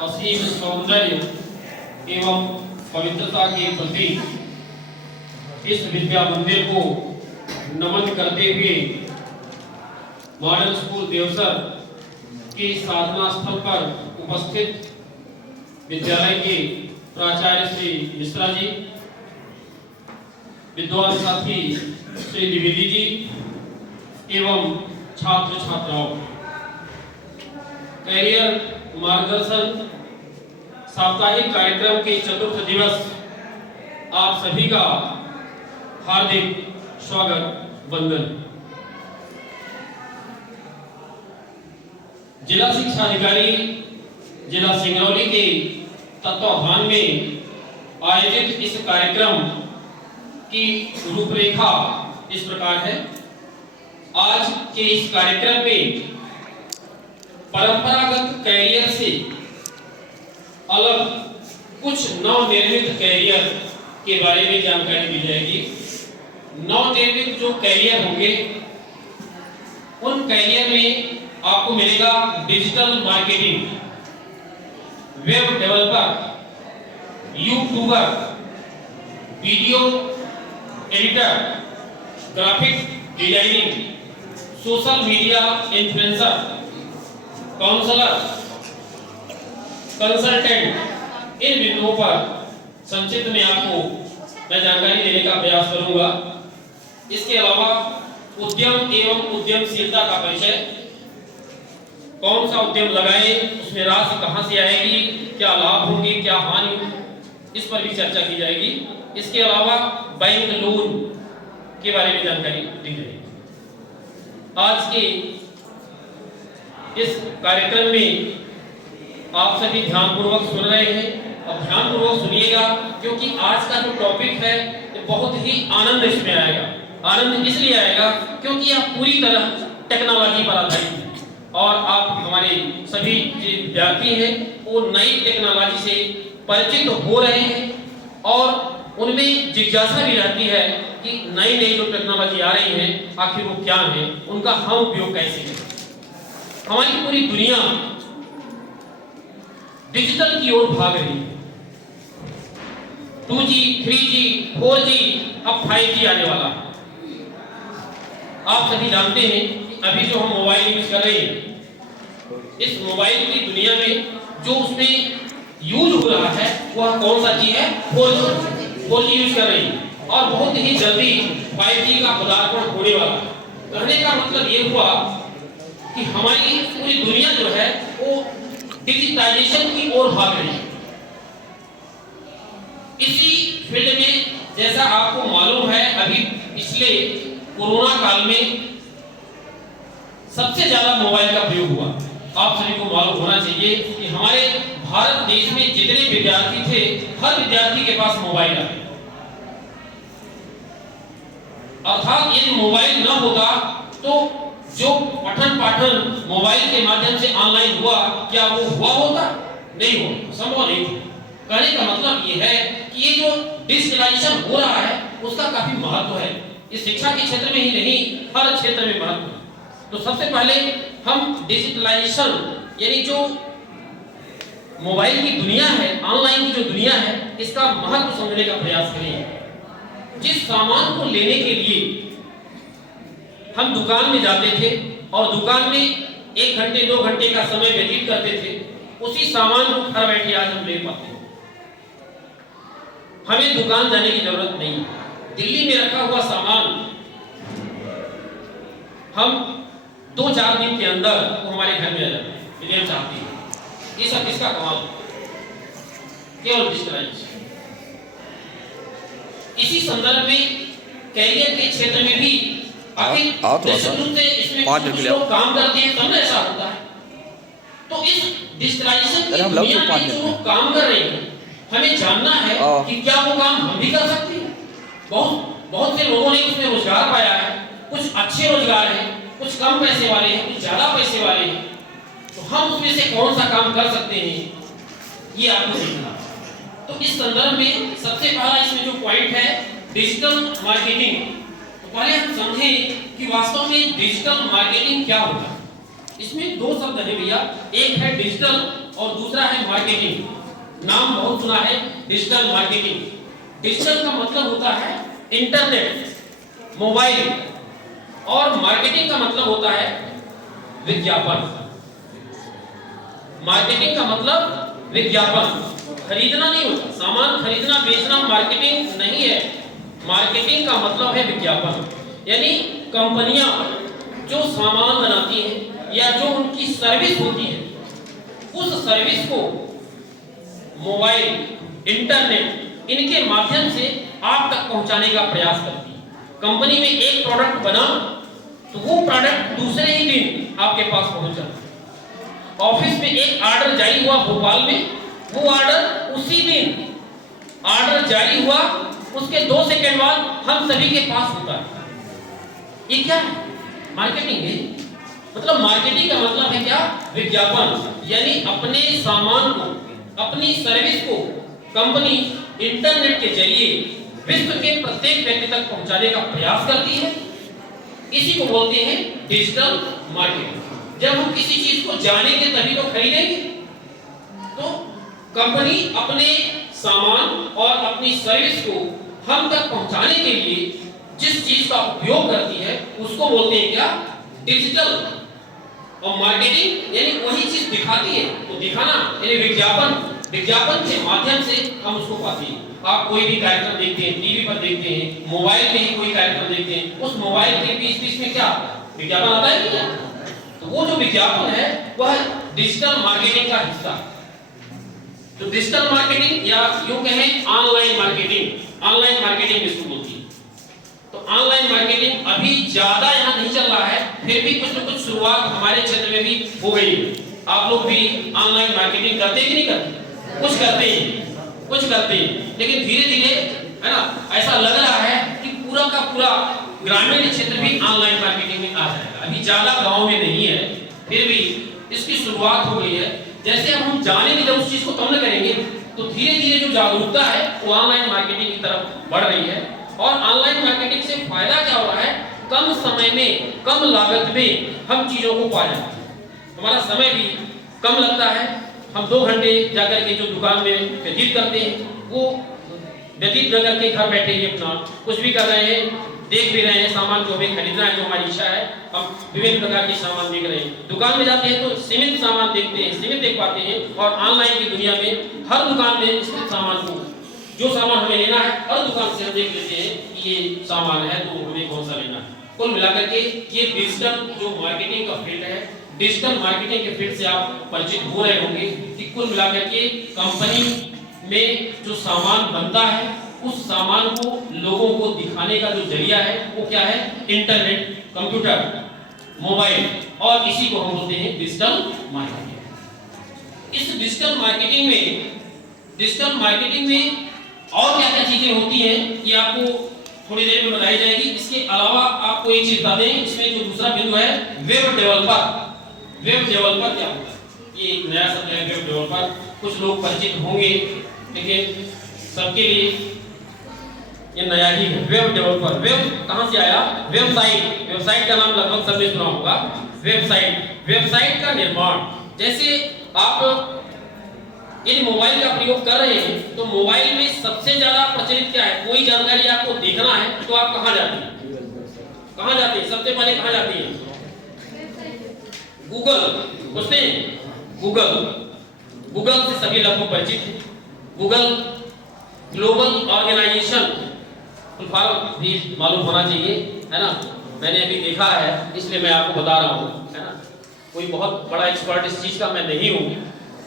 असीम सौंदर्य एवं पवित्रता के प्रतीक इस विद्या मंदिर को नमन करते हुए मॉडल स्कूल देवसर के साधना स्थल पर उपस्थित विद्यालय के प्राचार्य श्री मिश्रा जी, विद्वान साथी श्री द्विवेदी जी एवं छात्र छात्राओं, कैरियर मार्गदर्शन साप्ताहिक कार्यक्रम के चतुर्थ दिवस आप सभी का हार्दिक स्वागत वंदन। जिला शिक्षा अधिकारी जिला सिंगरौली के तत्वावधान में आयोजित इस कार्यक्रम की रूपरेखा इस प्रकार है। आज के इस कार्यक्रम में परंपरागत कैरियर से अलग कुछ नवनिर्मित कैरियर के बारे में जानकारी दी जाएगी। नवनिर्मित जो कैरियर होंगे उन कैरियर में आपको मिलेगा digital marketing, web developer, YouTuber, video editor, graphic designing, social media influencer, counsellor, consultant. इन बिंदुओं पर संक्षिप्त में आपको मैं जानकारी देने का प्रयास करूंगा। इसके अलावा उद्यम एवं उद्यमशीलता का परिचय, कौन सा उद्यम लगाएं, उसमें राशि कहां से आएगी, क्या लाभ होंगे, क्या हानि, इस पर भी चर्चा की जाएगी। इसके अलावा बैंक लोन के बारे में जानकारी दी जाएगी। आज के इस कार्यक्रम में आप सभी ध्यानपूर्वक सुन रहे हैं और ध्यानपूर्वक सुनिएगा, क्योंकि आज का जो टॉपिक है बहुत ही आनंद इसमें आएगा। आनंद इसलिए आएगा क्योंकि आप पूरी तरह टेक्नोलॉजी पर आधारित हैं और आप हमारे सभी विद्यार्थी हैं वो नई टेक्नोलॉजी से परिचित हो रहे हैं और उनमें जिज्ञासा भी रहती है कि नई नई जो टेक्नोलॉजी आ रही है आखिर वो क्या है, उनका हम उपयोग कैसे करें। हमारी पूरी दुनिया डिजिटल की ओर भाग रही है। 2G, 3G, 4G, अब 5G आने वाला है। आप सभी जानते हैं कि अभी जो हम मोबाइल यूज कर रहे हैं, इस मोबाइल की दुनिया में जो उसमें यूज हो रहा है वह कौन सा चीज है? 4G यूज कर रही है और बहुत ही जल्दी 5G का पदार्पण होने वाला है। कहने का मतलब ये हुआ कि हमारी पूरी दुनिया जो है वो डिजिटाइजेशन की ओर भाग रही है। इसी फील्ड में जैसा आपको मालूम है, अभी पिछले कोरोना काल में सबसे ज्यादा मोबाइल का प्रयोग हुआ। आप सभी को मालूम होना चाहिए कि हमारे भारत देश में जितने विद्यार्थी थे, हर विद्यार्थी के पास मोबाइल है। अर्थात यदि मोबाइल न होता तो जो पठन पाठन मोबाइल के माध्यम से ऑनलाइन हुआ, क्या वो हुआ होता? नहीं हुआ, संभव नहीं था। कहने का मतलब ये है कि ये जो डिजिटलाइजेशन हो रहा है उसका काफी महत्व है। इस शिक्षा के क्षेत्र में ही नहीं, हर क्षेत्र में महत्व है। तो सबसे पहले हम डिजिटलाइजेशन यानी जो मोबाइल की दुनिया है, ऑनलाइन की जो दुनिया है, इसका महत्व समझने का प्रयास करें। जिस सामान को लेने के लिए हम दुकान में जाते थे और दुकान में 1 घंटे 2 घंटे का समय व्यतीत करते थे, उसी सामान को घर बैठे आज हम ले पाते हैं। हमें दुकान जाने की जरूरत नहीं है। दिल्ली में रखा हुआ सामान हम 2-4 दिन के अंदर वो हमारे घर में आ जाते हैं। विलियम चाहती है ये सब किसका कमाल? केवल डिजिटलाइजेशन। इसी संदर्भ में कैरियर के क्षेत्र में भी आखिर इसमें कुछ लोग काम करते हैं तब ऐसा होता है। तो इस डिजिटलाइजेशन की दुनिया में जो लोग काम कर रहे हैं, हमें जानना है कि क्या वो काम हम भी कर सकते हैं। बहुत से लोगों ने उसमें रोजगार पाया है, कुछ अच्छे रोजगार हैं, कुछ कम पैसे वाले हैं, कुछ ज्यादा पैसे वाले हैं। तो हम उसमें से कौन सा काम कर सकते हैं, ये आपको देखना। तो इस संदर्भ में सबसे पहला इसमें जो पॉइंट है डिजिटल मार्केटिंग, तो पहले हम समझें कि वास्तव में डिजिटल मार्केटिंग क्या होता है। इसमें 2 शब्द है भैया, एक है डिजिटल और दूसरा है मार्केटिंग। नाम बहुत सुना है डिजिटल मार्केटिंग। डिजिटल का मतलब होता है इंटरनेट, मोबाइल, और मार्केटिंग का मतलब होता है विज्ञापन। मार्केटिंग का मतलब विज्ञापन, खरीदना नहीं होता, सामान खरीदना बेचना मार्केटिंग नहीं है। मार्केटिंग का मतलब है विज्ञापन, यानी कंपनियां जो सामान बनाती हैं या जो उनकी सर्विस होती है, उस सर्विस को मोबाइल, इंटरनेट, इनके माध्यम से आप तक पहुंचाने का प्रयास करती है। कंपनी में एक प्रोडक्ट बना तो वो प्रोडक्ट दूसरे ही दिन आपके पास पहुंचा। ऑफिस में एक ऑर्डर जारी हुआ भोपाल में, वो ऑर्डर उसी दिन ऑर्डर जारी हुआ, उसके 2 सेकंड बाद हम सभी के पास होता है। ये क्या है? मार्केटिंग है। मतलब मार्केटिंग का मतलब है क्या? विज्ञापन, यानी अपने सामान को, अपनी सर्विस को कंपनी इंटरनेट के जरिए विश्व के प्रत्येक व्यक्ति तक पहुंचाने का प्रयास करती है। इसी को बोलते हैं डिजिटल मार्केटिंग। जब हम किसी चीज को जानेंगे तभी तो खरीदेंगे। तो कंपनी अपने सामान और अपनी सर्विस को हम तक पहुंचाने के लिए जिस चीज का उपयोग करती है उसको बोलते हैं क्या? डिजिटल। और मार्केटिंग यानी वही चीज दिखाती है, तो दिखाना यानी विज्ञापन। विज्ञापन के माध्यम से हम उसको पाते हैं। आप कोई भी कार्यक्रम देखते हैं, टीवी पर देखते हैं, मोबाइल में ही कोई कार्यक्रम देखते हैं, उस मोबाइल के बीच में क्या विज्ञापन आता है क्या? तो वो जो विज्ञापन है वह डिजिटल मार्केटिंग का हिस्सा है। तो डिजिटल मार्केटिंग या यूं कहें ऑनलाइन मार्केटिंग, ऑनलाइन मार्केटिंग इसको बोलती है। तो ऑनलाइन मार्केटिंग अभी ज्यादा यहाँ नहीं चल रहा है, फिर भी कुछ न कुछ शुरुआत हमारे क्षेत्र में भी हो गई है। आप लोग भी ऑनलाइन मार्केटिंग करते कि नहीं करते? कुछ करते हैं, कुछ करते हैं, लेकिन धीरे धीरे है ना, ऐसा लग रहा है कि पूरा का पूरा ग्रामीण क्षेत्र भी ऑनलाइन मार्केटिंग में आ जाएगा। अभी ज्यादा गांव में नहीं है, फिर भी इसकी शुरुआत हो गई है। जैसे हम जानेंगे जब उस चीज को कम करेंगे, तो धीरे धीरे जो जागरूकता है वो ऑनलाइन मार्केटिंग की तरफ बढ़ रही है। और ऑनलाइन मार्केटिंग से फायदा क्या हो रहा है? कम समय में, कम लागत में हम चीजों को पा जाते हैं। हमारा समय भी कम लगता है। हम 2 घंटे जाकर के जो दुकान में व्यतीत करते हैं, वो व्यतीत न करके घर बैठे ही अपना कुछ भी कर रहे हैं, देख भी रहे हैं सामान जो हमें खरीदना है, जो हमारी इच्छा है, हम विभिन्न प्रकार के सामान देख रहे हैं। दुकान में जाते हैं तो सीमित सामान देखते हैं, सीमित देख पाते हैं, और ऑनलाइन की दुनिया में हर दुकान में इस सामान को, जो सामान हमें लेना है, हर दुकान से हम देख लेते हैं कि ये सामान है तो हमें कौन सा लेना है। कुल मिलाकर के ये डिजिटल जो मार्केटिंग का फील्ड है, डिजिटल मार्केटिंग के फील्ड से आप परिचित हो रहे होंगे कि कुल मिलाकर के कंपनी में जो सामान बनता है, उस सामान को लोगों को दिखाने का जो जरिया है वो क्या है? इंटरनेट, कंप्यूटर, मोबाइल, और इसी को हम बोलते हैं डिजिटल मार्केटिंग। इस डिजिटल मार्केटिंग में और क्या क्या चीजें होती हैं ये आपको थोड़ी देर में बताई जाएगी। इसके अलावा आपको एक चीज बता दें, इसमें जो दूसरा बिंदु है वेब डेवलपर। वेब डेवलपर क्या होता है? ये एक नया शब्द है वेब डेवलपर। कुछ लोग परिचित होंगे, लेकिन सबके लिए ये नया ही है। वेब डेवलपर, वेब कहां से आया? वेबसाइट। वेबसाइट का नाम लगभग सबने सुना होगा। वेबसाइट का निर्माण। जैसे आप यदि मोबाइल का प्रयोग कर रहे हैं तो मोबाइल में सबसे ज्यादा प्रचलित क्या है? कोई जानकारी आपको देखना है तो आप कहां जाते हैं? कहां जाते हैं? सबसे पहले कहां जाते हैं? गूगल। पूछते हैं गूगल से सभी लगभग परिचित हैं। गूगल ग्लोबल ऑर्गेनाइजेशन भी मालूम होना चाहिए, है ना? मैंने अभी देखा है इसलिए मैं आपको बता रहा हूँ, है ना? कोई बहुत बड़ा एक्सपर्ट इस चीज का मैं नहीं हूँ,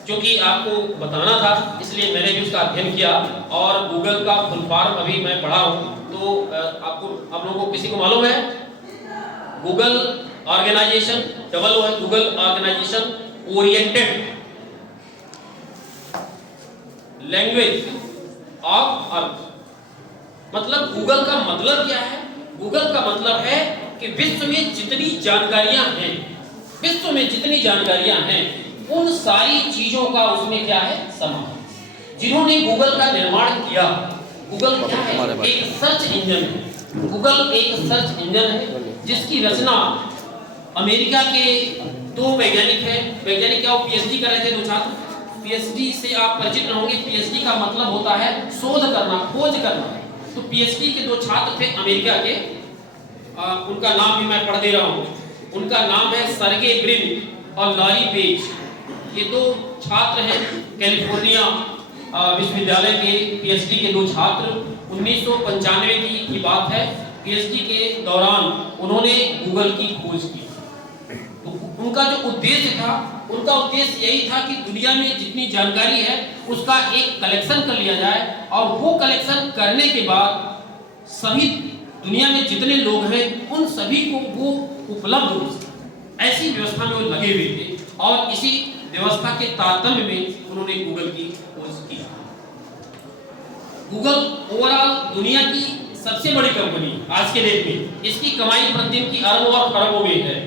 क्योंकि आपको बताना था इसलिए मैंने भी उसका अध्ययन किया। और गूगल का फुल फॉर्म अभी मैं पढ़ा हूँ, तो आप लोगों को किसी को मालूम है? गूगल ऑर्गेनाइजेशन, डबल है, Google organisation oriented language of earth. मतलब गूगल का मतलब क्या है? गूगल का मतलब है कि विश्व में जितनी जानकारियां हैं, विश्व में जितनी जानकारियां हैं, उन सारी चीजों का उसमें क्या है? समावेश। जिन्होंने गूगल का निर्माण किया, गूगल क्या है? एक सर्च इंजन है। गूगल एक सर्च इंजन है जिसकी रचना अमेरिका के 2 वैज्ञानिक हैं। वैज्ञानिक क्या? वो पीएचडी कर रहे थे 2 छात्र, पीएचडी से आप परिचित न होंगे। पीएचडी का मतलब होता है शोध करना, खोज करना। तो पीएचडी के दो छात्र थे अमेरिका के, उनका नाम भी मैं पढ़ दे रहा हूँ। उनका नाम है सर्गे ब्रिन और लॉरी पेज। ये दो छात्र हैं कैलिफोर्निया विश्वविद्यालय के पीएचडी के दो छात्र। 1995 की बात है। पीएचडी के दौरान उन्होंने गूगल की खोज की। उनका जो उद्देश्य था, उनका उद्देश्य यही था कि दुनिया में जितनी जानकारी है उसका एक कलेक्शन कर लिया जाए और वो कलेक्शन करने के बाद सभी दुनिया में जितने लोग हैं उन सभी को वो उपलब्ध हो सके, ऐसी व्यवस्था में वो लगे हुए थे। और इसी व्यवस्था के तारतम्य में उन्होंने गूगल की खोज की। गूगल ओवरऑल दुनिया की सबसे बड़ी कंपनी आज के डेट में, इसकी कमाई प्रतिदिन की अरबों और खरबों में है।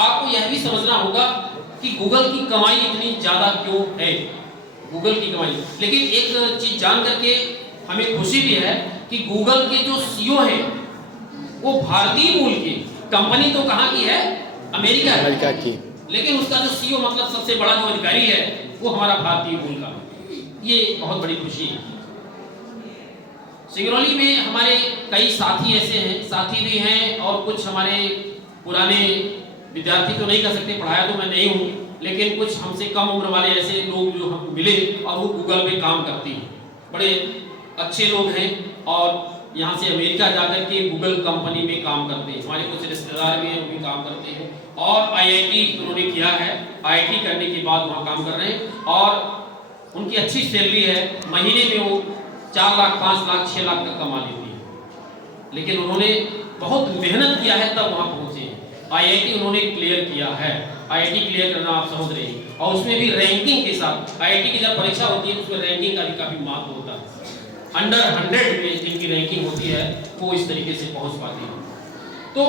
आपको यह भी समझना होगा कि गूगल की कमाई इतनी ज्यादा क्यों है, गूगल की कमाई। लेकिन एक चीज जान करके हमें खुशी भी है कि गूगल के जो सीईओ है वो भारतीय मूल के, कंपनी तो कहाँ की है, अमेरिका की, लेकिन उसका जो सीईओ मतलब सबसे बड़ा जो अधिकारी है वो हमारा भारतीय मूल का। ये बहुत बड़ी खुशी है। सिंगरौली में हमारे कई साथी ऐसे हैं, साथी भी हैं और कुछ हमारे पुराने विद्यार्थी तो नहीं कर सकते, पढ़ाया तो मैं नहीं हूँ, लेकिन कुछ हमसे कम उम्र वाले ऐसे लोग जो हम मिले और वो गूगल में काम करते हैं, बड़े अच्छे लोग हैं और यहाँ से अमेरिका जाकर के गूगल कंपनी में काम करते हैं। हमारे कुछ रिश्तेदार भी हैं, वो भी काम करते हैं और आईआईटी उन्होंने किया है। आईआईटी करने के बाद वहाँ काम कर रहे हैं और उनकी अच्छी सैलरी है, महीने में वो 4 लाख, 5 लाख, 6 लाख तक कमा लेती है। लेकिन उन्होंने बहुत मेहनत किया है तब वहाँ पहुँचे। आईआईटी उन्होंने क्लियर किया है। आईआईटी क्लियर करना आप समझ रहे हैं, और उसमें भी रैंकिंग के साथ। आईआईटी की जब परीक्षा होती है उसमें रैंकिंग का भी काफी महत्व होता है। अंडर 100 में जिनकी रैंकिंग होती है वो इस तरीके से पहुंच पाती है। तो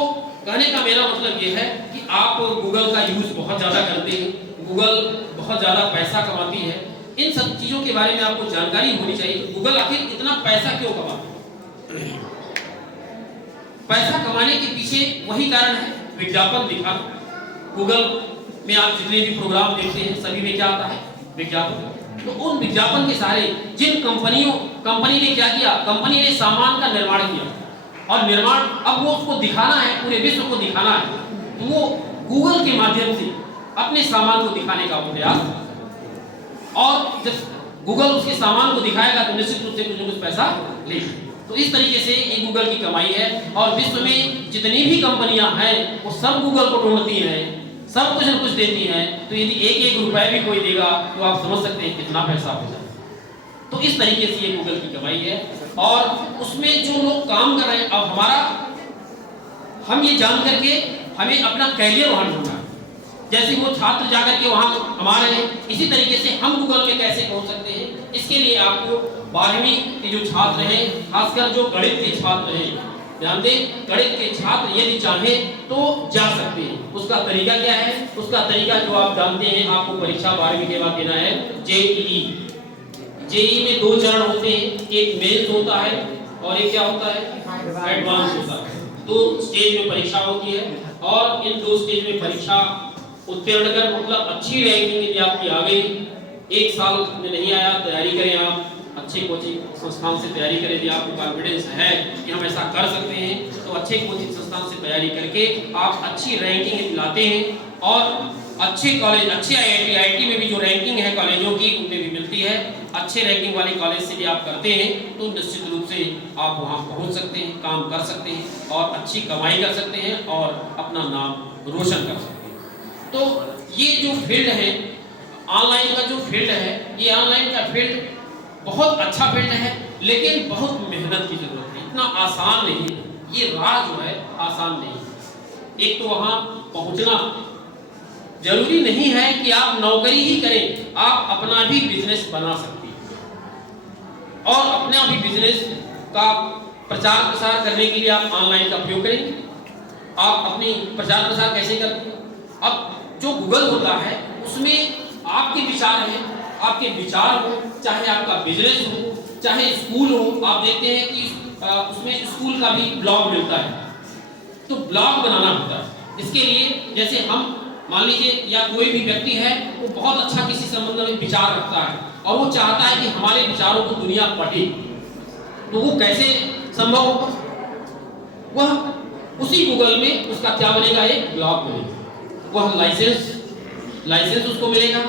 कहने का मेरा मतलब ये है कि आप गूगल का यूज बहुत ज्यादा करते हैं, गूगल बहुत ज्यादा पैसा कमाती है। इन सब चीजों के बारे में आपको जानकारी होनी चाहिए। गूगल आखिर इतना पैसा क्यों कमाती है? पैसा कमाने के पीछे वही कारण है, विज्ञापन दिखाना। गूगल में आप जितने भी प्रोग्राम देखते हैं सभी में क्या आता है, विज्ञापन। तो उन विज्ञापन के सारे जिन कंपनी ने क्या किया, कंपनी ने सामान का निर्माण किया और निर्माण अब वो उसको दिखाना है, पूरे विश्व को दिखाना है, तो वो गूगल के माध्यम से अपने सामान को दिखाने का प्रयास। और जब गूगल उसके सामान को दिखाएगा तो निश्चित रूप से कुछ न कुछ पैसा लेगा। तो इस तरीके से ये गूगल की कमाई है। और विश्व में जितनी भी कंपनियां हैं वो सब गूगल को ढूंढती हैं, सब कुछ न कुछ देती हैं। तो यदि एक रुपया भी कोई देगा तो आप समझ सकते हैं कितना पैसा हो जाए। तो इस तरीके से ये गूगल की कमाई है। और उसमें जो लोग काम कर रहे हैं, अब हम ये जान करके हमें अपना कैरियर वहां ढूंढना है। जैसे वो छात्र जाकर के वहां कमा रहे हैं, इसी तरीके से हम गूगल में कैसे पहुंच सकते हैं। इसके लिए आपको 12वीं के जो छात्र हैं, खासकर जो गणित के छात्र हैं, ध्यान दें, गणित के छात्र यदि चाहें तो जा सकते हैं। उसका तरीका क्या है? उसका तरीका जो आप जानते हैं, आपको परीक्षा 12वीं के बाद देना है जेईई। जेईई में 2 चरण होते हैं, एक मेंस होता है और एक क्या होता है, एडवांस होता है। 2 स्टेज में परीक्षा होती है और इन 2 स्टेज में परीक्षा उत्तीर्ण कर, मतलब अच्छी रैंकिंग यदि आपकी आ गई, 1 साल में नहीं आया, तैयारी करें आप, अच्छे कोचिंग संस्थान से तैयारी करें। यदि आपको कॉन्फिडेंस है कि हम ऐसा कर सकते हैं तो अच्छे कोचिंग संस्थान से तैयारी करके आप अच्छी रैंकिंग लाते हैं और अच्छे कॉलेज, अच्छे आईआईटी में भी जो रैंकिंग है कॉलेजों की उनमें भी मिलती है, अच्छे रैंकिंग वाले कॉलेज से भी आप करते हैं तो निश्चित रूप से आप वहां पहुंच सकते हैं, काम कर सकते हैं और अच्छी कमाई कर सकते हैं और अपना नाम रोशन कर सकते हैं। तो ये जो फील्ड है, ऑनलाइन का जो फील्ड है, ये ऑनलाइन का फील्ड बहुत अच्छा फील्ड है, लेकिन बहुत मेहनत की जरूरत है, इतना आसान नहीं है। ये राह जो है आसान नहीं है। एक तो वहां पहुंचना, जरूरी नहीं है कि आप नौकरी ही करें, आप अपना भी बिजनेस बना सकते हैं और अपना भी बिजनेस का प्रचार प्रसार करने के लिए आप ऑनलाइन का उपयोग करेंगे। आप अपनी प्रचार प्रसार कैसे करते हैं? अब जो गूगल होता है उसमें आपके विचार हैं, आपके विचार हो, चाहे आपका बिजनेस हो, चाहे स्कूल हो। आप देखते हैं कि उसमें स्कूल का भी ब्लॉग मिलता है, तो ब्लॉग बनाना होता है। इसके लिए जैसे हम मान लीजिए या कोई भी व्यक्ति है वो बहुत अच्छा किसी संबंध में विचार रखता है और वो चाहता है कि हमारे विचारों को दुनिया पढ़े, तो वो कैसे संभव होगा? वह उसी गूगल में उसका क्या बनेगा, एक ब्लॉग बनेगा, वह लाइसेंस उसको मिलेगा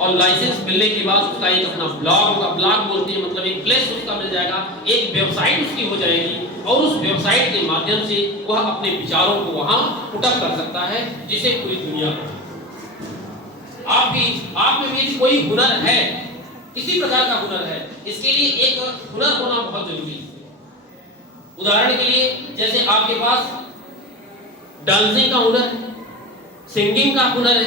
और लाइसेंस मिलने के बाद उसका एक अपना ब्लॉग होगा। ब्लॉग बोलते हैं मतलब एक प्लेस उसका मिल जाएगा, एक वेबसाइट उसकी हो जाएगी और उस वेबसाइट के माध्यम से वह अपने विचारों को वहां पुटअप कर सकता है जिसे पूरी दुनिया आप में भी कोई हुनर है, किसी प्रकार का हुनर है, इसके लिए एक हुनर होना बहुत जरूरी है। उदाहरण के लिए जैसे आपके पास डांसिंग का हुनर है, सिंगिंग का हुनर है,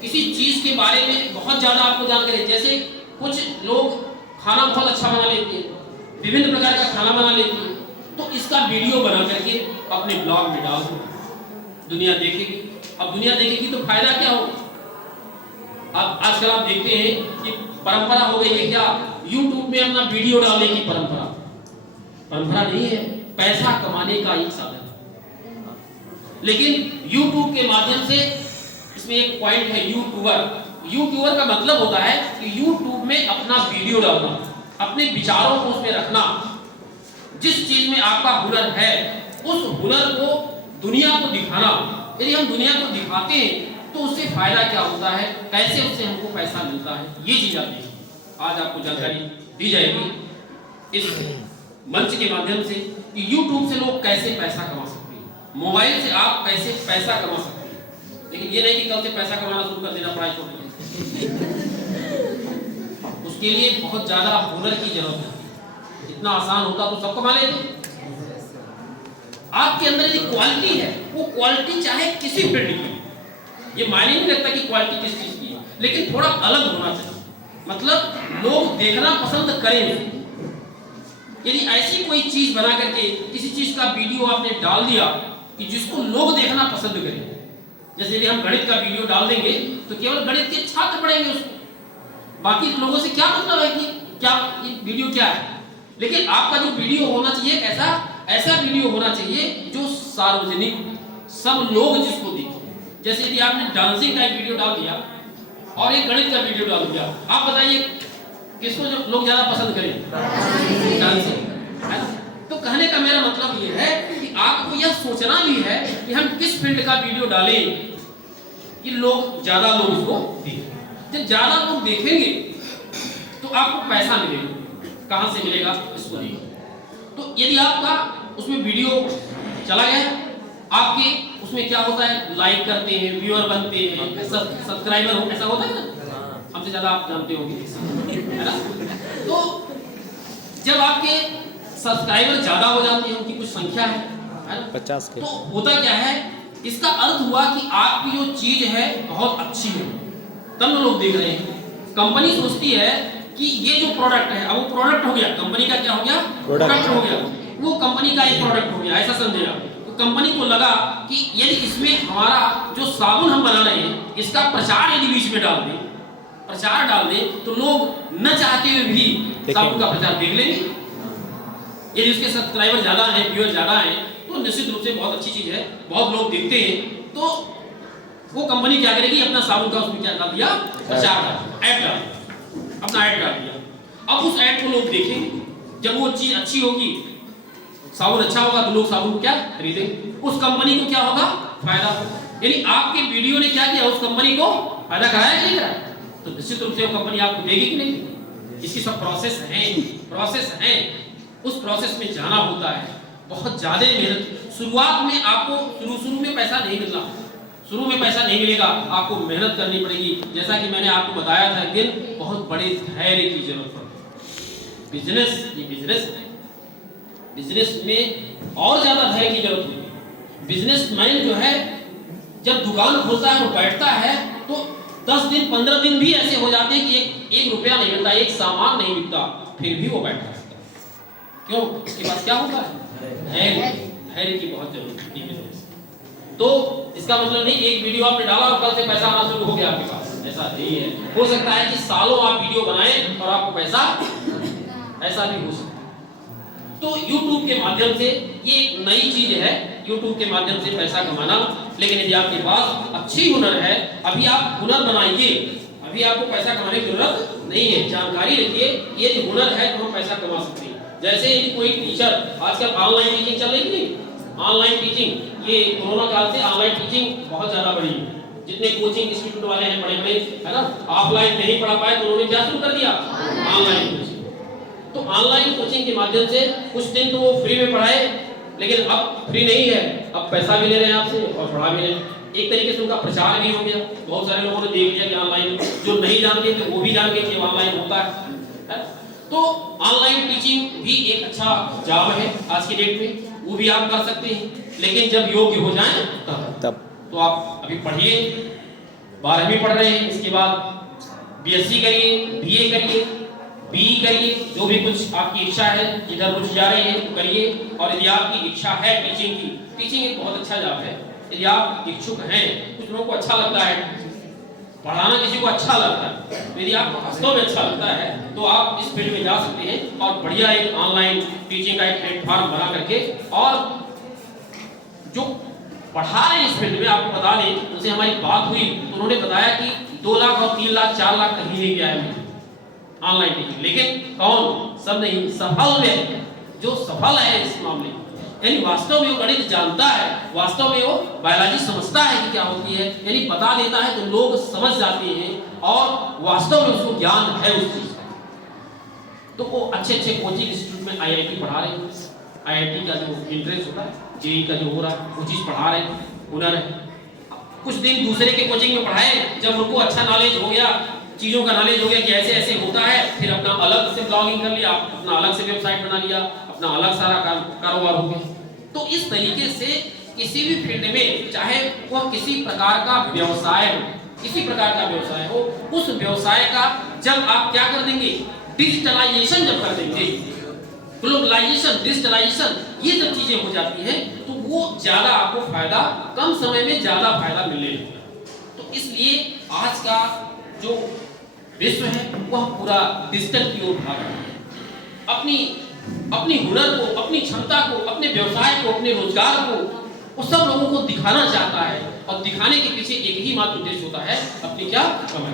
किसी चीज के बारे में बहुत ज्यादा आपको जानकारी है, जैसे कुछ लोग खाना बहुत अच्छा बना लेते हैं, विभिन्न प्रकार का खाना बना लेते हैं, तो इसका वीडियो बना करके अपने ब्लॉग में डाल दो, दुनिया देखेगी। अब दुनिया देखेगी तो फायदा क्या होगा? अब आजकल आप देखते हैं कि परंपरा हो गई है क्या, YouTube में अपना वीडियो डालने की परंपरा नहीं है, पैसा कमाने का एक साधन है। लेकिन YouTube के माध्यम से इसमें एक पॉइंट है, यूट्यूबर का मतलब होता है कि YouTube में अपना वीडियो डालना, अपने विचारों को उसमें रखना, जिस चीज में आपका हुनर है उस हुनर को दुनिया को दिखाना। यदि हम दुनिया को दिखाते हैं तो उससे फायदा क्या होता है, कैसे उससे हमको पैसा मिलता है, ये चीज आप देखिए। आज आपको जानकारी दी जाएगी इस मंच के माध्यम से कि YouTube से लोग कैसे पैसा कमा सकते हैं, मोबाइल से आप कैसे पैसा कमा सकते हैं। लेकिन ये नहीं कि कल से पैसा कमाना शुरू कर देना, पढ़ाई छोड़ देना। उसके लिए बहुत ज्यादा हुनर की जरूरत है। इतना आसान होता तो सब कमा लेते। आपके अंदर यदि क्वालिटी है, वो क्वालिटी चाहे किसी फील्ड की, ये मायने नहीं रखता कि क्वालिटी किस चीज की है, लेकिन थोड़ा अलग होना चाहिए, मतलब लोग देखना पसंद करें। यदि ऐसी कोई चीज बना करके किसी चीज का वीडियो आपने डाल दिया कि जिसको लोग देखना पसंद करें, जैसे यदि हम गणित का वीडियो डाल देंगे तो केवल गणित के छात्र पढ़ेंगे उसको, बाकी लोगों से क्या मतलब है कि क्या ये वीडियो क्या है। लेकिन आपका जो वीडियो होना चाहिए ऐसा वीडियो होना चाहिए जो सार्वजनिक, सब लोग जिसको देखें। जैसे यदि आपने डांसिंग का एक वीडियो डाल दिया और एक गणित का वीडियो डाल दिया, आप बताइए किसको जो लोग ज्यादा पसंद करें? डांसिंग, है ना? तो कहने का मेरा मतलब ये है कि आपको यह सोचना भी है कि हम किस फील्ड का वीडियो डालें कि लोग ज्यादा लोग इसको देखें। जब ज्यादा लोग देखेंगे तो आपको पैसा मिलेगा। कहां से मिलेगा? इसको देखिए। तो यदि आपका उसमें वीडियो चला गया, आपके उसमें क्या होता है, लाइक करते हैं, व्यूअर बनते हैं, सब्सक्राइबर हो, ऐसा होता है ना, हमसे ज्यादा आप जानते होंगे, है ना? तो जब आपके सब्सक्राइबर ज्यादा हो जाते हैं, उनकी कुछ संख्या है ना, 50 के, तो होता क्या है, इसका अर्थ हुआ कि आपकी जो चीज है बहुत अच्छी है, तब लोग देख रहे हैं। कंपनी सोचती है कि ये जो प्रोडक्ट है, अब वो प्रोडक्ट हो गया, कंपनी का क्या हो गया, प्रोडक्ट हो गया, वो कंपनी का एक प्रोडक्ट हो गया, ऐसा समझेगा। तो कंपनी को लगा कि यदि इसमें हमारा जो साबुन हम बना रहे हैं इसका प्रचार यदि बीच में डाल दें, प्रचार डाल दें, तो लोग न चाहते हुए भी साबुन का प्रचार देख लेंगे। यदि उसके सब्सक्राइबर ज्यादा हैं, व्यूअर ज्यादा हैं, तो निश्चित रूप से बहुत अच्छी चीज है, बहुत लोग देखते हैं, तो वो कंपनी क्या करेगी, अपना साबुन का उसमें क्या डाल दिया, प्रचार डाल, ऐड डाल, अपना ऐड डाल दिया। अब उस ऐड को लोग देखेंगे, जब वो चीज अच्छी होगी, साबुन अच्छा होगा, तो लोग साबुन को क्या खरीदेंगे, उस कंपनी को क्या होगा, फायदा होगा। यानी आपके वीडियो ने क्या किया, उस कंपनी को फायदा कराया कि नहीं कराया, तो निश्चित रूप से वो कंपनी आपको देगी कि नहीं। इसकी सब प्रोसेस है, उस प्रोसेस में जाना होता है, बहुत ज्यादा मेहनत। शुरुआत में आपको शुरू में पैसा नहीं मिलना, शुरू में पैसा नहीं मिलेगा, आपको मेहनत करनी पड़ेगी। जैसा कि मैंने आपको बताया था एक दिन, बहुत बड़े धैर्य की जरूरत पड़ती है। बिजनेस में और ज्यादा धैर्य की जरूरत होती है। बिजनेसमैन जो है जब दुकान खोलता है, वो बैठता है, तो 10 दिन 15 दिन भी ऐसे हो जाते हैं कि एक रुपया नहीं मिलता, एक सामान नहीं मिलता, फिर भी वो बैठा रहता है। क्यों? उसके पास क्या होता है, धैर्य की बहुत जरूरत होती है। तो इसका मतलब नहीं एक वीडियो आपने डाला और कल से पैसा आना शुरू हो गया आपके पास, ऐसा नहीं है। हो सकता है कि सालों आप वीडियो बनाएं और आपको पैसा, ऐसा भी हो सकता है। तो YouTube के माध्यम से ये एक नई चीज है, YouTube के माध्यम से पैसा कमाना। लेकिन यदि आपके पास अच्छी हुनर है, अभी आप हुनर बनाइए, अभी आपको पैसा कमाने की जरूरत नहीं है, जानकारी रखिए, ये जो हुनर है तो हम पैसा कमा सकते हैं। जैसे यदि कोई टीचर, आजकल ऑनलाइन टीचिंग चल रही है, ऑनलाइन टीचिंग, ये कोरोना काल से ऑनलाइन टीचिंग बहुत ज्यादा बढ़ी है। जितने कोचिंग इंस्टीट्यूट वाले हैं बड़े बड़े, है ना, ऑफलाइन नहीं पढ़ा पाए तो उन्होंने क्या शुरू कर दिया, ऑनलाइन कोचिंग। तो ऑनलाइन कोचिंग के माध्यम से कुछ दिन तो वो फ्री में पढ़ाए, लेकिन अब फ्री नहीं है, अब पैसा भी ले रहे हैं आपसे और पढ़ा भी रहे हैं। एक तरीके से उनका प्रचार भी हो गया, बहुत सारे लोगों ने देख लिया कि ऑनलाइन, जो नहीं जानते थे वो भी जान गए कि ऑनलाइन होता है। तो ऑनलाइन टीचिंग भी एक अच्छा जॉब है आज के डेट में, वो भी आप कर सकते हैं, लेकिन जब योग्य हो जाए तब। तो आप अभी पढ़िए, 12वीं पढ़ रहे हैं, इसके बाद बीएससी करिए, बीए करिए, बीई करिए, जो भी कुछ आपकी इच्छा है, इधर रुचि जा रही है तो करिए। और यदि आपकी इच्छा है टीचिंग की, टीचिंग एक बहुत अच्छा जॉब है। यदि आप इच्छुक हैं, कुछ लोगों को अच्छा लगता है पढ़ाना, किसी को अच्छा लगता है, तो यदि आपको वास्तव में अच्छा लगता है तो आप इस फील्ड में जा सकते हैं और बढ़िया एक ऑनलाइन टीचिंग का एक प्लेटफॉर्म बना करके, और जो पढ़ा रहे इस फील्ड में, आपको बता दें, उनसे हमारी बात हुई तो उन्होंने बताया कि 2 लाख और 3 लाख 4 लाख कहीं नहीं गया है ऑनलाइन टीचिंग। लेकिन कौन, सब नहीं, सफल व्यक्ति जो सफल है इस मामले में, यानी वास्तव में वो गणित जानता है, वास्तव में वो बायोलॉजी समझता है कि क्या होती है, यानी बता देता है तो लोग समझ जाते हैं और वास्तव में उसको ज्ञान है उस चीज का। तो वो अच्छे अच्छे कोचिंग इंस्टीट्यूट में आईआईटी पढ़ा रहे हैं, आईआईटी का जो इंट्रेंस होता है, जेईई का जो हो रहा है, वो चीज पढ़ा रहे हैं, हुनर है। कुछ दिन दूसरे के कोचिंग में पढ़ाए, जब उनको अच्छा नॉलेज हो गया, चीजों का नॉलेज हो गया कि ऐसे ऐसे होता है, फिर अपना अलग से ब्लॉगिंग कर लिया, अपना अलग से वेबसाइट बना लिया, अपना अलग सारा कारोबार हो गया। तो इस तरीके से किसी भी फील्ड में, चाहे वह किसी प्रकार का व्यवसाय हो, किसी प्रकार का व्यवसाय हो, उस व्यवसाय का जब आप क्या कर देंगे, डिजिटलाइजेशन जब कर देंगे, ग्लोबलाइजेशन, डिजिटलाइजेशन, ये जब चीजें हो जाती हैं तो वो ज्यादा आपको फायदा, कम समय में ज्यादा फायदा मिलने लगता है। तो इसलिए आज का जो विश्व है वह पूरा डिजिटल की ओर भाग रहा है। अपनी हुनर को, अपनी क्षमता को, अपने व्यवसाय को, अपने रोजगार को वो सब लोगों को दिखाना चाहता है, और दिखाने के पीछे एक ही मात्र उद्देश्य होता है, अपनी क्या कमाई।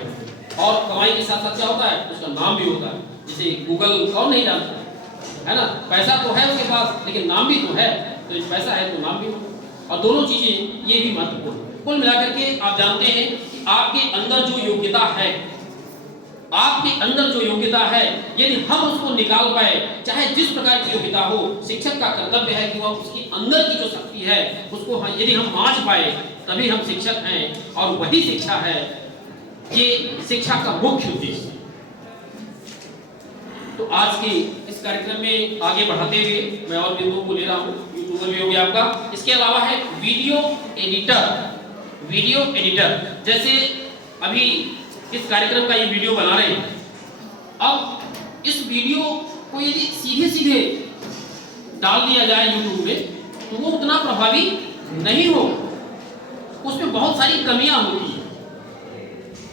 और कमाई के साथ साथ क्या होता है, उसका नाम भी होता है। जैसे गूगल कौन नहीं जानता है ना, पैसा तो है उसके पास लेकिन नाम भी तो है, तो पैसा है तो नाम भी हो, और दोनों चीजें ये भी महत्वपूर्ण है। कुल मिलाकर के आप जानते हैं कि आपके अंदर जो योग्यता है, आपके अंदर जो योग्यता है, यदि हम उसको निकाल पाए, चाहे जिस प्रकार की योग्यता हो, शिक्षक का कर्तव्य है कि वह उसकी अंदर की जो शक्ति है उसको यदि हम मांझ पाए, तभी हम शिक्षक हैं, और वही शिक्षा है, ये शिक्षा का मुख्य उद्देश्य। तो आज के इस कार्यक्रम में आगे बढ़ाते हुए मैं और बिंदुओं को ले रहा हूँ। यूट्यूबर भी हो गया आपका, इसके अलावा है वीडियो एडिटर। वीडियो एडिटर, जैसे अभी इस कार्यक्रम का ये वीडियो बना रहे हैं, अब इस वीडियो को यदि सीधे सीधे डाल दिया जाए यूट्यूब में तो वो उतना प्रभावी नहीं हो, उसमें बहुत सारी कमियां होती है।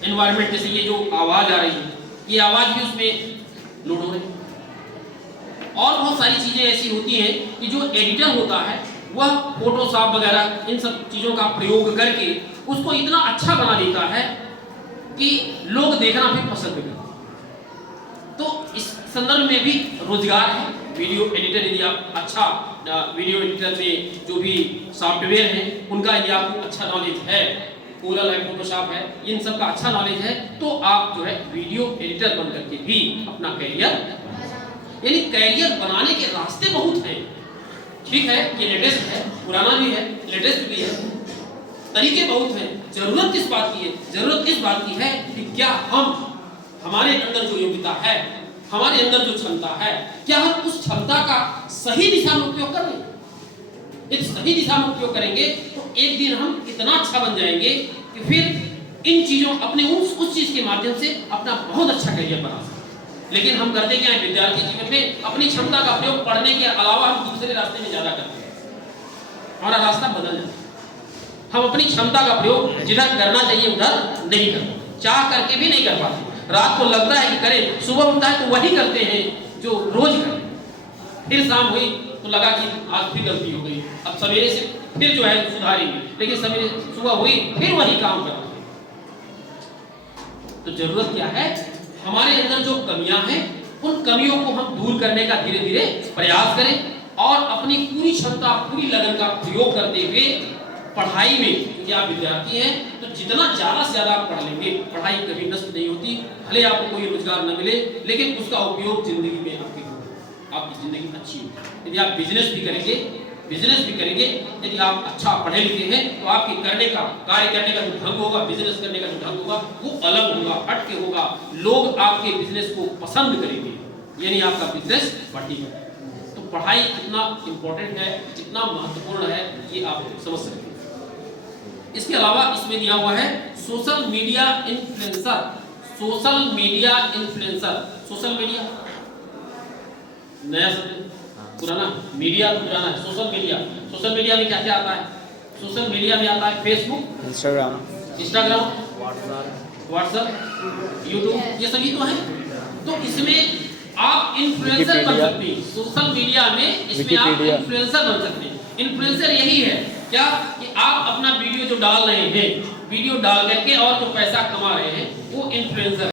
एनवायरनमेंट, जैसे ये जो आवाज आ रही है, ये आवाज भी उसमें लोड हो रही है, और बहुत सारी चीजें ऐसी होती हैं कि जो एडिटर होता है वह फोटोशॉप वगैरह इन सब चीजों का प्रयोग करके उसको इतना अच्छा बना देता है कि लोग देखना भी पसंद करते। तो इस संदर्भ में भी रोजगार है। वीडियो एडिटर, यदि आप अच्छा वीडियो एडिटर में जो भी सॉफ्टवेयर हैं उनका यदि आपको अच्छा नॉलेज है, कोरल है, फोटोशॉप है, इन सब का अच्छा नॉलेज है, तो आप जो है वीडियो एडिटर बन करके भी अपना करियर, यानी करियर बनाने के रास्ते बहुत हैं। ठीक है, ये लेटेस्ट है, पुराना भी है, लेटेस्ट भी है, तरीके बहुत हैं। जरूरत किस बात की है? जरूरत इस बात की है कि क्या हमारे अंदर जो योग्यता है, हमारे अंदर जो क्षमता है, क्या हम उस क्षमता का सही दिशा में उपयोग कर रहे हैं? यदि सही दिशा में उपयोग करेंगे तो एक दिन हम इतना अच्छा बन जाएंगे कि फिर इन चीजों, अपने उस चीज के माध्यम से अपना बहुत अच्छा करियर बना सकते। लेकिन हम करते क्या है, विद्यार्थी जीवन में अपनी क्षमता का प्रयोग पढ़ने के अलावा हम दूसरे रास्ते में ज्यादा करते हैं, हमारा रास्ता बदल जाता है। हम अपनी क्षमता का प्रयोग जिधर करना चाहिए उधर नहीं करते, चाह करके भी नहीं कर पाते। रात को लगता है कि करें, सुबह उठता है तो वही करते हैं जो रोज करते, फिर शाम हुई तो लगा कि आज फिर गलती हो गई, अब सवेरे से फिर जो है सुधारेंगे, लेकिन सवेरे सुबह हुई फिर वही काम कर रहे। तो जरूरत क्या है, हमारे अंदर जो कमियां हैं उन कमियों को हम दूर करने का धीरे धीरे प्रयास करें और अपनी पूरी क्षमता पूरी लगन का प्रयोग करते हुए पढ़ाई में, क्योंकि आप विद्यार्थी हैं तो जितना ज्यादा से ज्यादा आप पढ़ लेंगे, पढ़ाई कभी नष्ट नहीं होती, भले आपको कोई रोजगार न मिले लेकिन उसका उपयोग जिंदगी में आपकी होगा, आपकी जिंदगी अच्छी होगी। यदि आप बिजनेस भी करेंगे यदि आप अच्छा पढ़े लिखे हैं तो आपके करने का, कार्य करने का जो ढंग होगा, बिजनेस करने का जो ढंग होगा वो अलग होगा, हटके होगा, लोग आपके बिजनेस को पसंद करेंगे, यानी आपका बिजनेस बढ़ेगा। तो पढ़ाई कितना इंपॉर्टेंट है, कितना महत्वपूर्ण है, ये आप समझ सकते हैं। इसके अलावा इसमें दिया हुआ है social media influencer. Social media influencer, social media नया शब्द, पुराना मीडिया तो पुराना है। सोशल मीडिया में क्या क्या आता है? सोशल मीडिया में आता है फेसबुक, इंस्टाग्राम, व्हाट्सएप, यूट्यूब, ये सभी तो है। तो इसमें आप इन्फ्लुएंसर बन सकते हैं। सोशल मीडिया में इसमें आप इन्फ्लुएंसर बन सकते हैं। इन्फ्लुएंसर यही है क्या कि आप अपना वीडियो जो डाल रहे हैं, वीडियो डाल करके और जो पैसा कमा रहे हैं वो इन्फ्लुएंसर